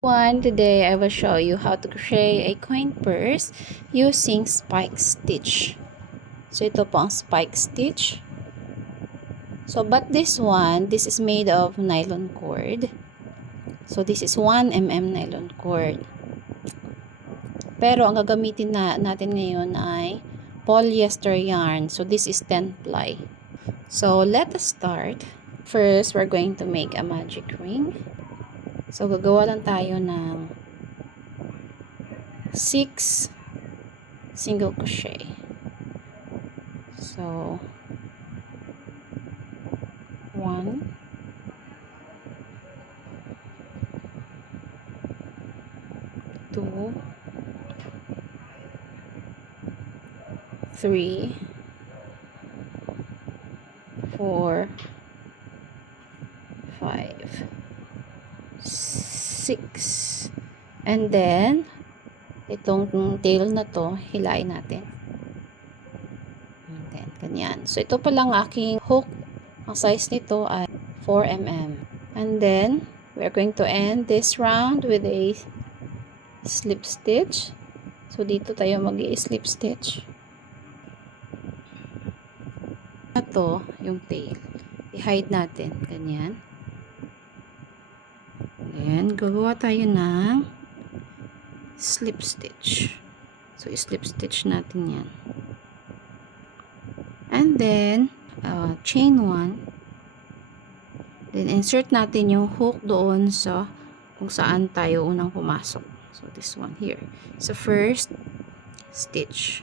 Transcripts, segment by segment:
Today I will show you how to crochet a coin purse using spike stitch. So ito po ang spike stitch. So but this is made of nylon cord. So this is 1 mm nylon cord. Pero ang gagamitin natin ngayon ay polyester yarn. So this is 10 ply. So let us start. First, we're going to make a magic ring. So gagawa lang tayo ng 6 single crochet. So 1, 2, 3, 4, 5, 6, and then itong tail na to hilain natin, and then ganyan. So ito pa lang aking hook. Ang size nito ay 4 mm, and then we are going to end this round with a slip stitch. So dito tayo mag-i-slip stitch. Ito yung tail, i-hide natin ganyan. Then, gagawa tayo ng slip stitch. So, slip stitch natin yan. And then, chain 1. Then, insert natin yung hook doon sa kung saan tayo unang pumasok. So, this one here. So, first stitch.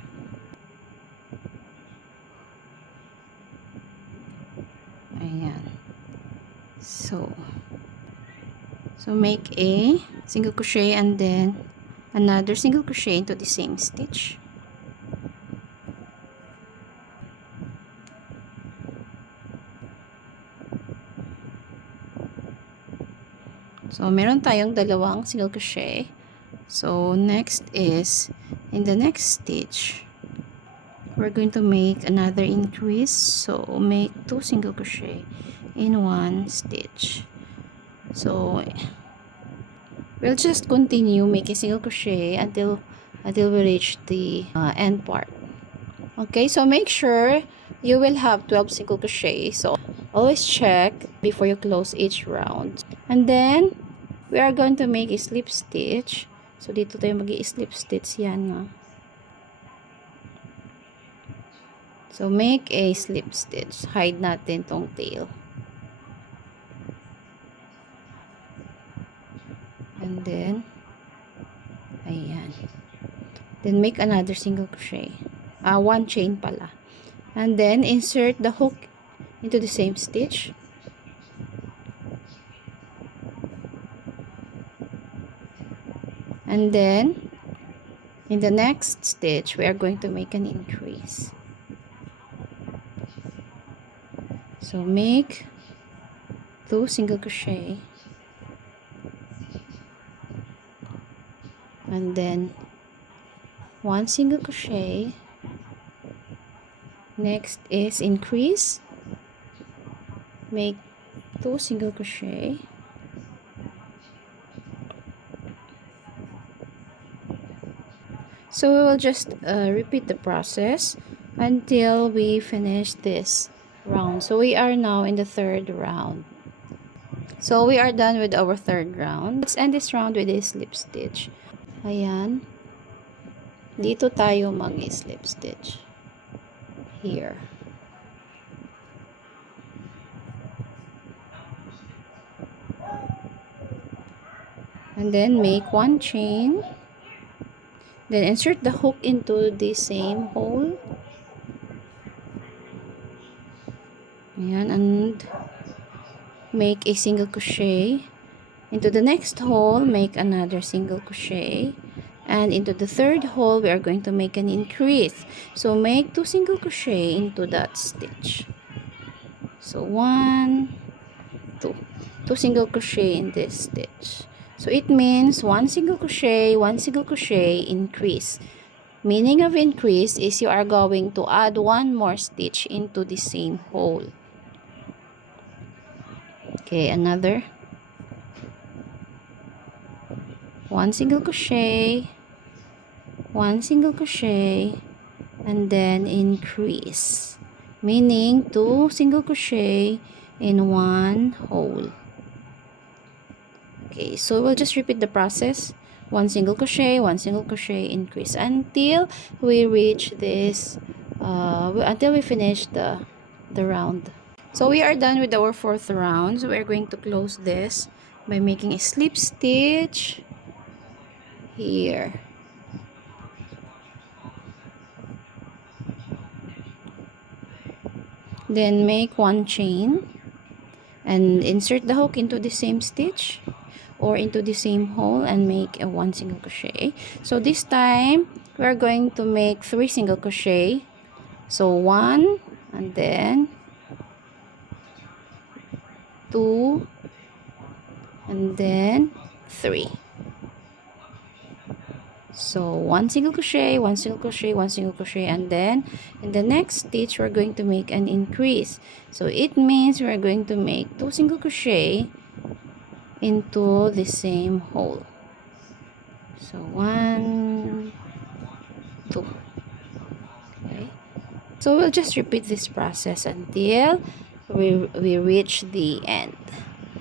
Ayan. So make a single crochet and then another single crochet into the same stitch. So meron tayong dalawang single crochet. So next is in the next stitch we're going to make another increase. So make 2 single crochet in one stitch. So we'll just continue making single crochet until we reach the end part. Okay, so make sure you will have 12 single crochet. So always check before you close each round. And then we are going to make a slip stitch. So dito tayo mag-i-slip stitch yan, no? So make a slip stitch. Hide natin tong tail. And then ayan, then make another single crochet, one chain pala, and then insert the hook into the same stitch, and then in the next stitch we are going to make an increase. So make 2 single crochet and then 1 single crochet. Next is increase, make 2 single crochet, so we will just repeat the process until we finish this round. So we are now in the third round. So we are done with our third round. Let's end this round with a slip stitch. Ayan. Dito tayo mag-slip stitch. Here. And then make 1 chain. Then insert the hook into the same hole. Ayan. And make a single crochet. Into the next hole, make another single crochet, and into the third hole we are going to make an increase. So make 2 single crochet into that stitch. So 1, 2 single crochet in this stitch. So it means 1 single crochet, 1 single crochet, increase. Meaning of increase is you are going to add 1 more stitch into the same hole. Okay, another 1 single crochet, 1 single crochet, and then increase, meaning 2 single crochet in one hole. Okay, so we'll just repeat the process. 1 single crochet, 1 single crochet, increase until we reach this until we finish the round. So we are done with our 4th round. So we're going to close this by making a slip stitch here. Then make 1 chain and insert the hook into the same stitch or into the same hole and make a 1 single crochet. So this time we're going to make 3 single crochet. So 1 and then 2 and then 3. So 1 single crochet, 1 single crochet, 1 single crochet, and then in the next stitch we're going to make an increase. So it means we're going to make 2 single crochet into the same hole. So 1, 2. Okay. So we'll just repeat this process until we reach the end.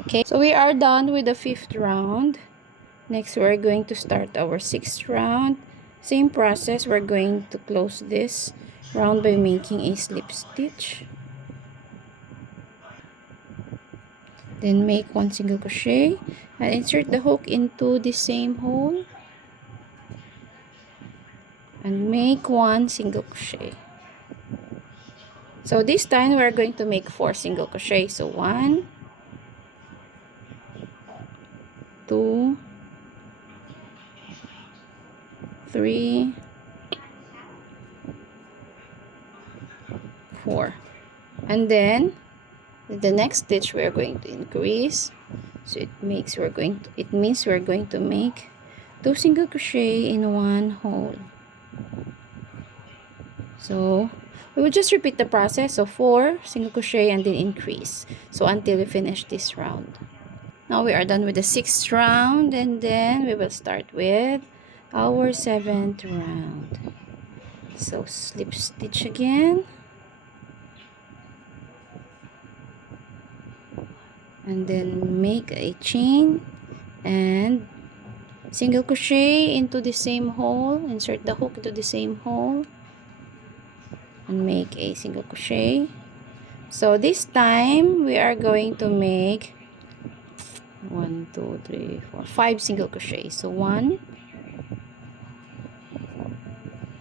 Okay. So we are done with the 5th round. Next, we're going to start our 6th round. Same process, we're going to close this round by making a slip stitch. Then make 1 single crochet and insert the hook into the same hole and make 1 single crochet. So this time we're going to make 4 single crochet. So 1, 2, 3, 4, and then the next stitch we're going to increase. So it means we're going to make 2 single crochet in one hole. So we will just repeat the process. So 4 single crochet and then increase, so until we finish this round. Now we are done with the 6th round, and then we will start with our 7th round. So slip stitch again and then make a chain and single crochet into the same hole, insert the hook into the same hole and make a single crochet. So this time we are going to make 1, 2, 3, 4, 5 single crochet. So 1,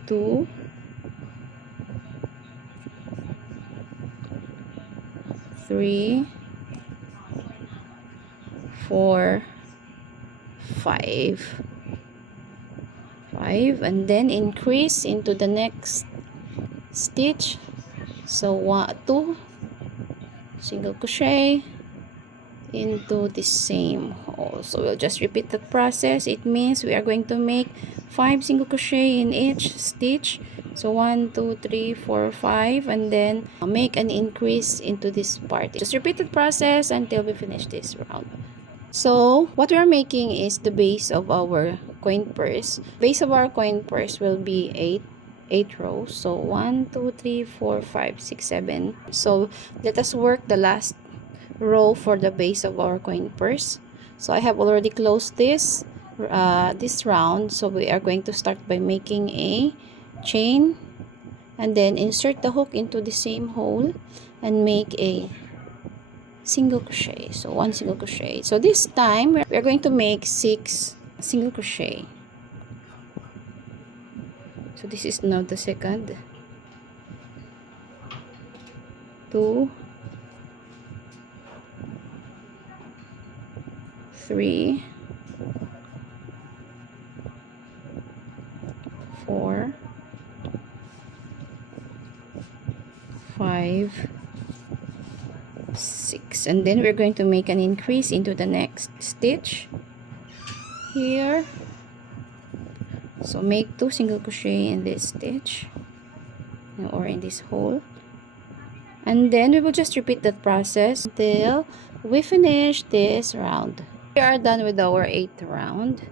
2, 3, 4, 5, and then increase into the next stitch. So 2 single crochet into the same hole. So we'll just repeat the process. It means we are going to make 5 single crochet in each stitch. So 1, 2, 3, 4, 5, and then make an increase into this part. Just repeat the process until we finish this round. So what we are making is the base of our coin purse. Base of our coin purse will be 8 rows. So 1, 2, 3, 4, 5, 6, 7. So let us work the last row for the base of our coin purse. So I have already closed this round. So we are going to start by making a chain and then insert the hook into the same hole and make a single crochet. So 1 single crochet. So this time we are going to make 6 single crochet. So this is now the second. 2, 3, 4, 5, 6, and then we're going to make an increase into the next stitch here. So make 2 single crochet in this stitch or in this hole, and then we will just repeat that process until we finish this round. We are done with our 8th round.